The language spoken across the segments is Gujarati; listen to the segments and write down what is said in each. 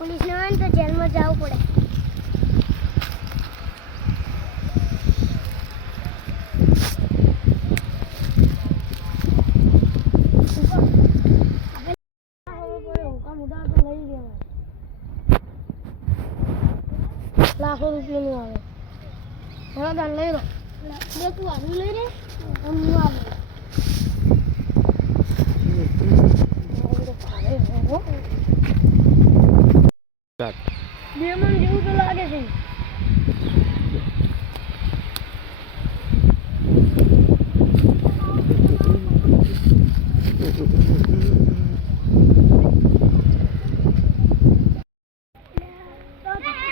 पुलिस ने तो जेल में जाओ पड़े लाखों रुपये में आवे थोड़ा दान ले लो देखो आलू ले रे हम आलू બેમન જેવું તો લાગે છે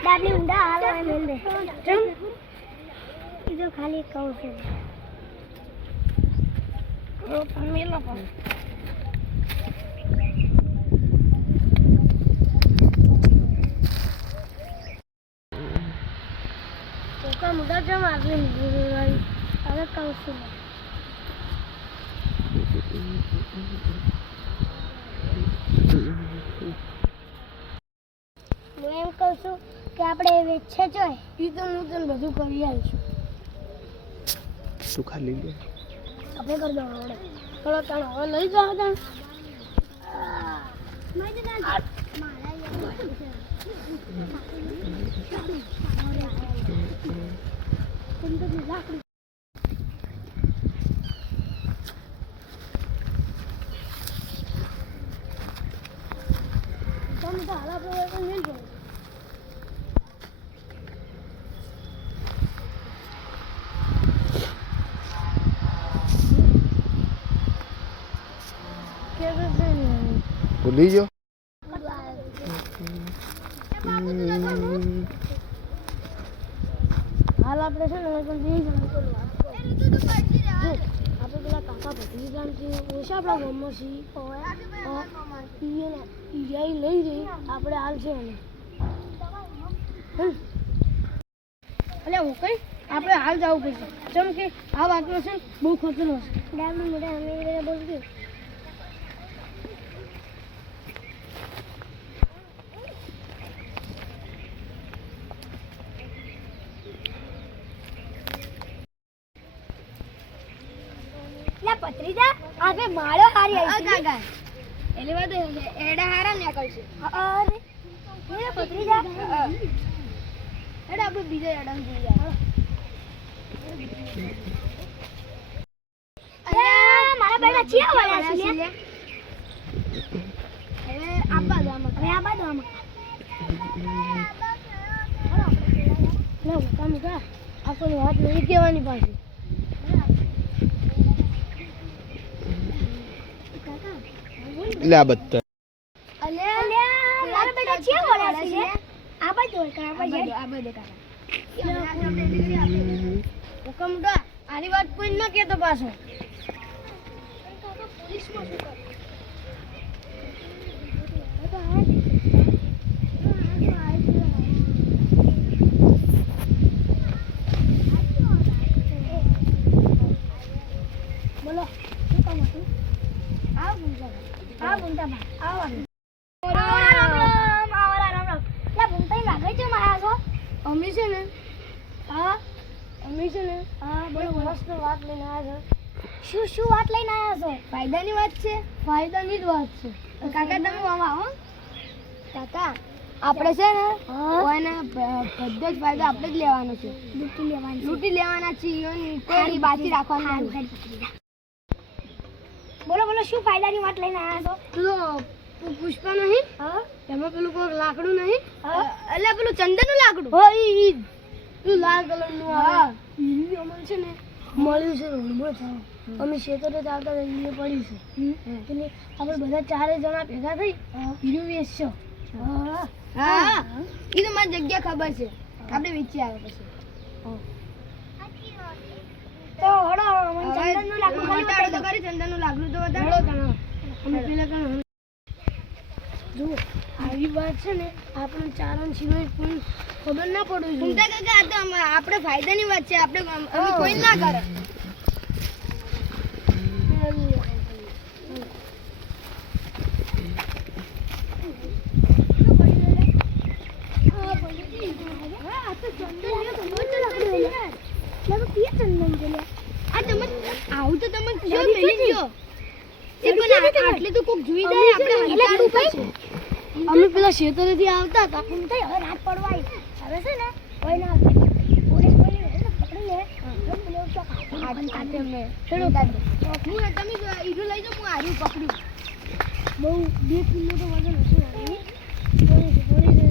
દાબલી ઊંડા હાલવા મેલ દે ચમ ઈ તો ખાલી કહું છું ઓ મેલો પણ का मुद्दा जम आगे नहीं अगर कल से मैं एम कहूं છું કે આપણે વેચે જોય ઈ તો હું તને બધું કરી આવીશું તું ખાલી લે આપણે કર દો થોડો તણ હવે લઈ જાવ તણ ભૂલી ગયો હાલ આપણે છે ને પણ બે જણ આપણે પેલા કાકા ભત્રીજી જાણ છે ઓછા આપણા ગામમાં છીએ ઈજાઈ લઈ જઈ આપણે હાલ છે એને એટલે હું કઈ આપણે હાલ જવું પડશે જેમ કે આ વાતનો છે બહુ ખતરો છે ડાયમંડ મોટા અમે બોલતી પત્રીજા આગે માળો હારી આવી કાકા એલી વાત એડા હારા નીકળશે અરે એ પત્રીજા એડા આપણે બીજા એડા જોઈ જાય અરે મારા બેટા ચિયા વાળા છે હવે આબા દો લે કામ કા આપણે વાત નહીં કહેવાની પાછી લે આ બત્તર અલે મારા બેટા છે વાળા છે આ બાજુ કાકા હુકમ દા આની વાત કોઈ ન કહેતો પાછો બોલો શું કામ હતું આ ભૂમતા અમે છે ને બોલો મસ્ત વાત લઈને આવ્યા છો શું વાત લઈને આવ્યા છો ફાયદાની વાત છે ફાયદાની જ વાત છે કાકા તમે આવો હો કાકા આપણે છે ને કોઈના બધો જ ફાયદો આપણે જ લેવાનો છે લૂંટી લેવાના છીએ કોઈ બાકી રાખવાના બોલો બોલો શું ફાયદાની વાત લઈને આવ્યા છો પુષ્પા નહીં એમાં પેલું કોઈ લાકડું નહીં એટલે પેલું ચંદનનું લાકડું ઈ લાલ કલરનું આવે ઈ અમને છે ને મળ્યું છે રોડમાં થાવ અમે શેતરે ચાલતા રહીએ પડ્યું છે એટલે આપણે બધા ચારે જણા ભેગા થઈ હીરો વેચશો હા ઈ તો મારી જગ્યા ખબર છે આપણે વેચી આવે પછી તો હડો ચંદનનું લાકડું ખાલી તો કરી ચંદનનું લાકડું તો વધારો અમે પેલા જુઓ આવી વાત છે ને આપણે ચારણ સિવાય કોઈ ખબર ના પડે ચિંતા કાકા આ તો આપણે ફાયદાની વાત છે આપણે અમે કોઈ ના કરે આવું તો તમે જો મેલી જો એ પણ આટલે તો કોક જોઈ જાય આપણે હજાર રૂપિયા અમે પેલા ખેતરેથી આવતા હતા એમ થઈ હવે રાત પડવાય હવે છે ને કોઈ ના પોલીસ પકડી લે પેલો ચોક કાટે મે છેડો કાટે હું તમે ઈડો લઈ જાવ હું આર્યું પકડ્યું બહુ 2 કિલો તો વજન હશે થોડી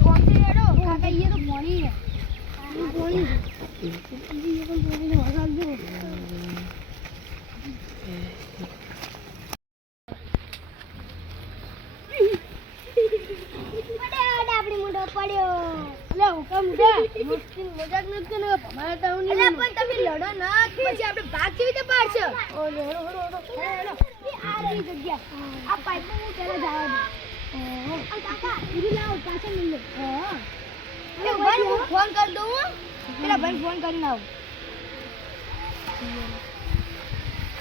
કોંતી રેડો કાકા એ તો મોણી હે મોણી એ પણ થોડી વરસાદ દો પડ્યો લે હુકમ દે મુશ્કેલ મજાક ન કરે અમારે તો નહીં અલે પણ તમે લડો ના પછી આપણે ભાગ કેવી રીતે પાડશો ઓ લડો આ રહી જગ્યા આ પાઇપ હું પેલા જવા દે આ કાકા ઈરી લાવ પાછળ મિલ લે હા એ ભાઈ હું ફોન કરી દઉં પેલા ભાઈ ફોન કરીને આવ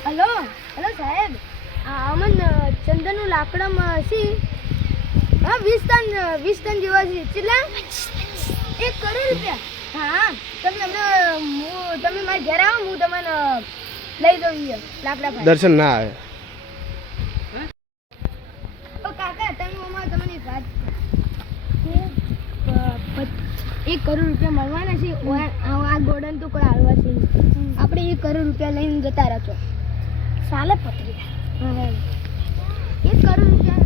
હેલો સાહેબ આ અમન ચંદનનું લાકડામાં સી હા 20 ટન જેવા છે કેટલા 1 કરોડ રૂપિયા હા તમે મારા ઘરે આવો હું તમને લઈ દઉં લાકડા ભાઈ દર્શન ના આવે ઓ કાકા તમે તમને એક વાત 1 કરોડ રૂપિયા મળવાના છે આ ગોડન તો કોઈ હાલવા છે આપણે 1 કરોડ રૂપિયા લઈને જતા રહેજો સાલે પત્રી હા 1 કરોડ રૂપિયા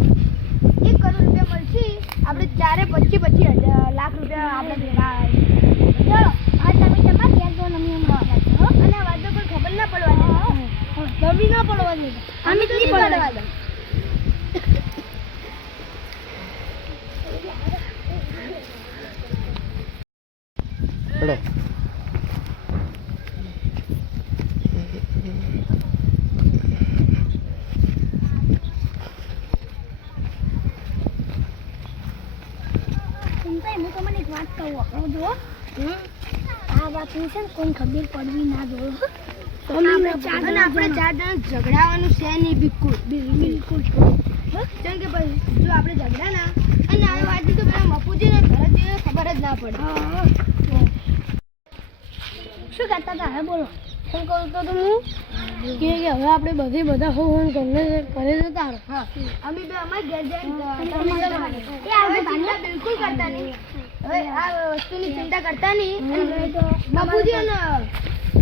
મળશે આપણે 25 લાખ રૂપિયા આપણે ચલો આ તમે તમાર ઘેર જો નમી અને આ વાતો કોઈ ખબર ના પડવાની નમી ના પડવાની અમે તો નહીં પડવા દે ચલો હું તમને એક વાત કહું જો આ વાતની છે ને કોઈ ખબર પડવી ના જોઈએ આપણે 4 જણા ઝઘડાવાનું છે નહીં બિલકુલ કેમ કે જો આપણે ઝઘડા ના અને આ વાત તો પેલા મપુજી ને ભરતજીને ખબર જ ના પડે શું કહેતા હતા હવે બોલો શું કહું તો હું કે હવે આપણે બધા હોવાનું કરે જતા રહો હા અમે બે અમારે ઘેર જાય બિલકુલ કરતા નહીં હવે આ વસ્તુની ચિંતા કરતા નહીં બાપુજી ને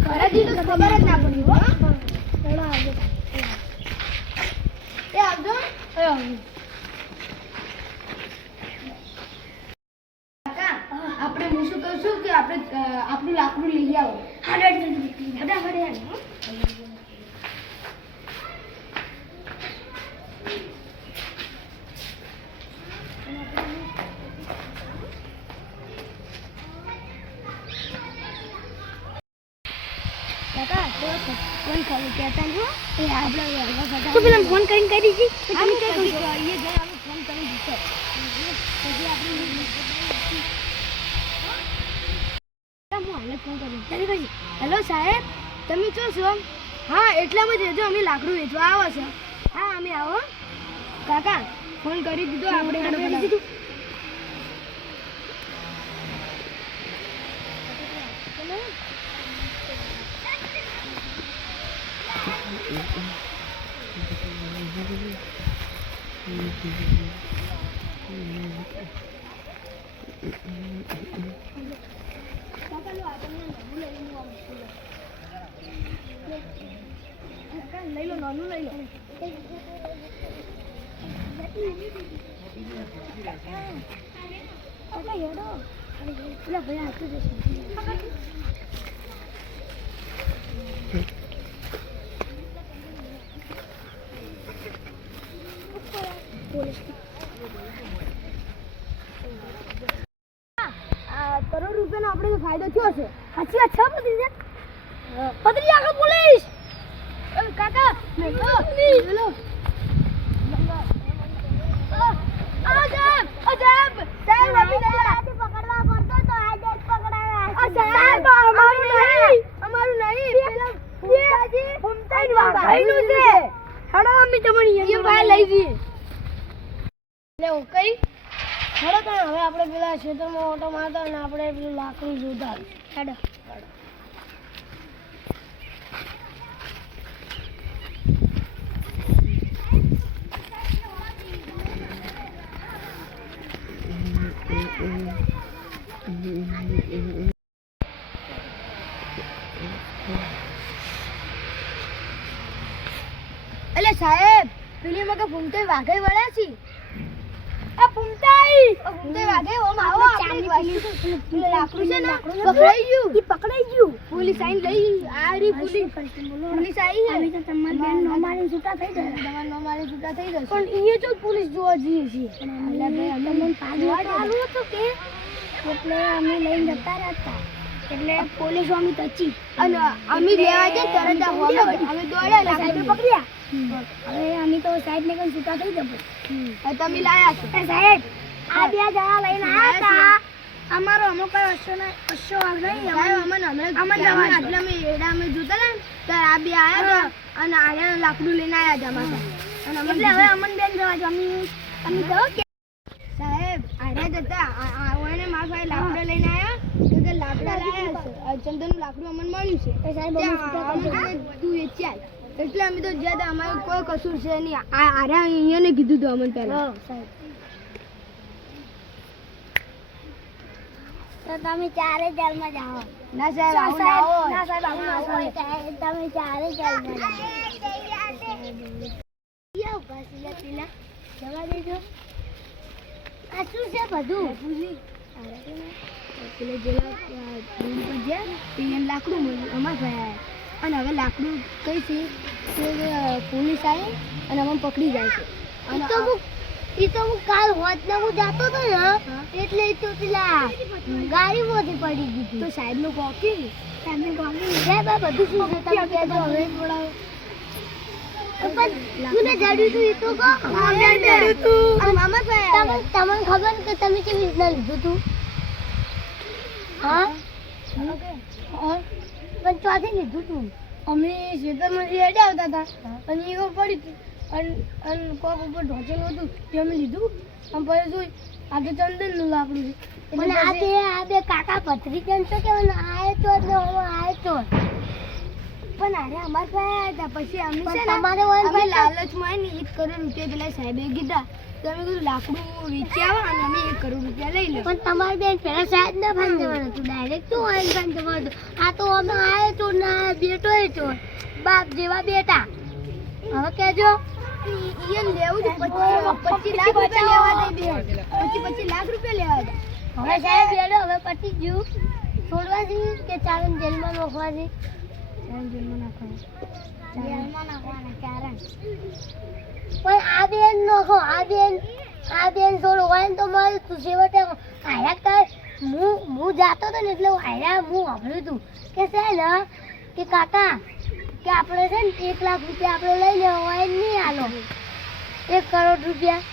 ઘરેથી તો ખબર જ ના પડી હો એ આવજો આપણે હું શું કહું છું કે આપણે આપણું લાકડું લઈ આવો ફટાફટ ફોન કરીને કહી દીધી ફોન કરી દીધો હેલો સાહેબ તમે શું છો હા એટલામાં જ રહેજો અમે લાકડું વેચવા આવો છો હા અમે આવો કાકા ફોન કરી દીધો આપણે લઈ લો નાનું લઈ લો કરોડ રૂપિયાનો આપણે ફાયદો થયો છે સાચી વાત છે પત્રી આગળ પોલીસ કાકા હેલો જઈએ એટલે ઓકે હેડો તો હવે આપણે પેલા ખેતરમાં ઓટો મારતા અને આપણે પેલું લાકડું જોતા હેડો એટલે સાહેબ પેલી મકે ફૂમતાઈ વાઘે વળ્યા છે આ ફૂમતાઈ વાઘે ઓમ આવો આપણે પેલું લાકડું છે ને પકડાઈ ગયું પોલીસ આઈને લઈ આ રી પોલીસ આવી છે તો તમાર બેન નો મારી છૂટા થઈ જશે તમાર નો મારી છૂટા થઈ જશે પણ અહીંયા જો પોલીસ જોવા જઈએ છે એટલે ભાઈ અમે મન પાડું હતું કે એટલે અમે લઈને જતા રહેતા એટલે પોલીસ અમે તચી અને અમે લેવા જઈએ તરત અમે દોડ્યા સાહેબ પકડ્યા હવે અમે તો સાહેબ ને કઈ છૂટા થઈ જશે તમે લાયા છો સાહેબ આ બે જણા લઈને આયા હતા અમારો અમુક અશ્વ વાગ નહીં અમને આટલા અમે એડા અમે જોતા ને તો આ બે આયા હતા અને આયા લાકડું લઈને આયા હતા અમારા અને એટલે હવે અમન બેન જવા જો અમે કહો કે સાહેબ આયા જતા ઓને મારા ભાઈ લાકડા લઈને આયા કે લાકડા લાયા છે ચંદનનું લાકડું અમને મળ્યું છે એ સાહેબ તું એ ચાલ એટલે અમે તો જ્યાં અમારું કોઈ કસૂર છે નહીં આર્યા અહીંયા ને કીધું હતું અમને પહેલા તો તમે ચારે જેલમાં જાઓ ના સાહેબ આવું તમે ચારે જેલમાં જાઓ જવા દેજો આ શું છે બધું પેલે જેલા લાકડું મળ્યું અમાર ભાઈ અને હવે લાકડું કઈ છે કે પોલીસ આવી અને અમને પકડી જાય છે અને તો હું કાલ હોત ને હું જાતો હતો ને એટલે તો પેલા ગાડીમાંથી પડી ગઈ તો સાહેબનું કોકી સાહેબ આ બધું શું છે તમે કહેજો હવે થોડા પણ તુને જાડ્યું તું એ તો કો જાડ્યું તું મામા ભાઈ તમને ખબર કે તમે કેવી રીતના લીધું તું હા પણ ચોથી લીધું તું અમે ખેતરમાંથી હેડે આવતા હતા અને એ પડી અને કોક ઉપર ઢોચેલું હતું તે અમે લીધું અને પછી જોઈ આ તો ચંદનનું લાકડું છે એટલે આ બે કાકા પથરી કેમ છે કે આય તો ને આય તો પણ અરે અમાર પાસે હતા પછી અમે છે ને અમારે લાલચમાં ને 1 કરોડ રૂપિયા પેલા સાહેબે કીધા તો અમે કીધું લાકડું વેચી આવો અને અમે 1 કરોડ રૂપિયા લઈ લો પણ તમારી બેન પેલા સાહેબ ના ફાન જવાનું હતું ડાયરેક્ટ તો ઓઇલ ફાન જવાનું આ તો અમે આયો તો ના બેટો એ તો બાપ જેવા બેટા હવે કેજો ઈયન લેવું છે 25 લાખ રૂપિયા લેવા દે 25 લાખ રૂપિયા લેવા દે હવે સાહેબ બેડો હવે પટી ગયું છોડવા છે કે ચારણ જેલમાં નોખવા છે જેલમાં નાખવાના ચારણ પણ આ બેન નોખો આ બેન છોડો હોય ને તો મારે તું છેવટે આયા કર હું જાતો હતો ને એટલે આયા હું સાંભળ્યું હતું કે છે ને કે કાકા કે આપણે છે ને 1 લાખ રૂપિયા આપણે લઈ લેવા હોય નહીં આલો 1 કરોડ રૂપિયા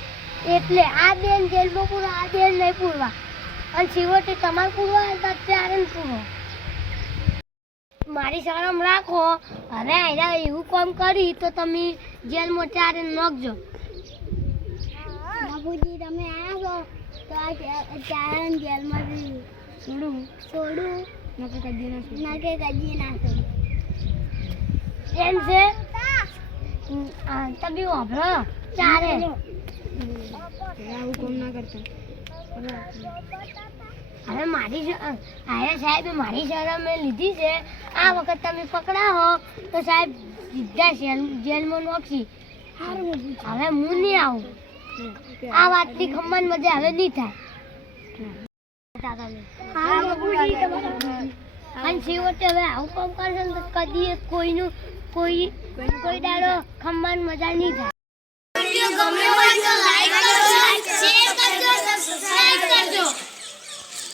એટલે આ બેન જેલમાં પૂરા આ બેન નહીં પૂરવા અને છેવટે તમારે પૂરવા તો ચારણ પૂરો મારી શરમ રાખો હવે આયા એવું કામ કરી તો તમે જેલમાં ચારણ નાખજો બાબુજી તમે આવ્યા છો તો આ ચારણ જેલમાં છોડું નાકે કદી ના છોડું એમ છે તમે વાપરો ચારે આવું કામ ના કરતા હવે મારી આયા સાહેબ મારી શરમ લીધી છે આ વખત તમે પકડાવો તો સાહેબ સીધા જેલમાં નોખી હવે હું નહીં આવું આ વાતની ખમ્મન મજા હવે નહીં થાય અને છેવટે હવે આવું કામ કરશે ને તો કદી કોઈ દાડો ખમ્મન મજા નહીં થાય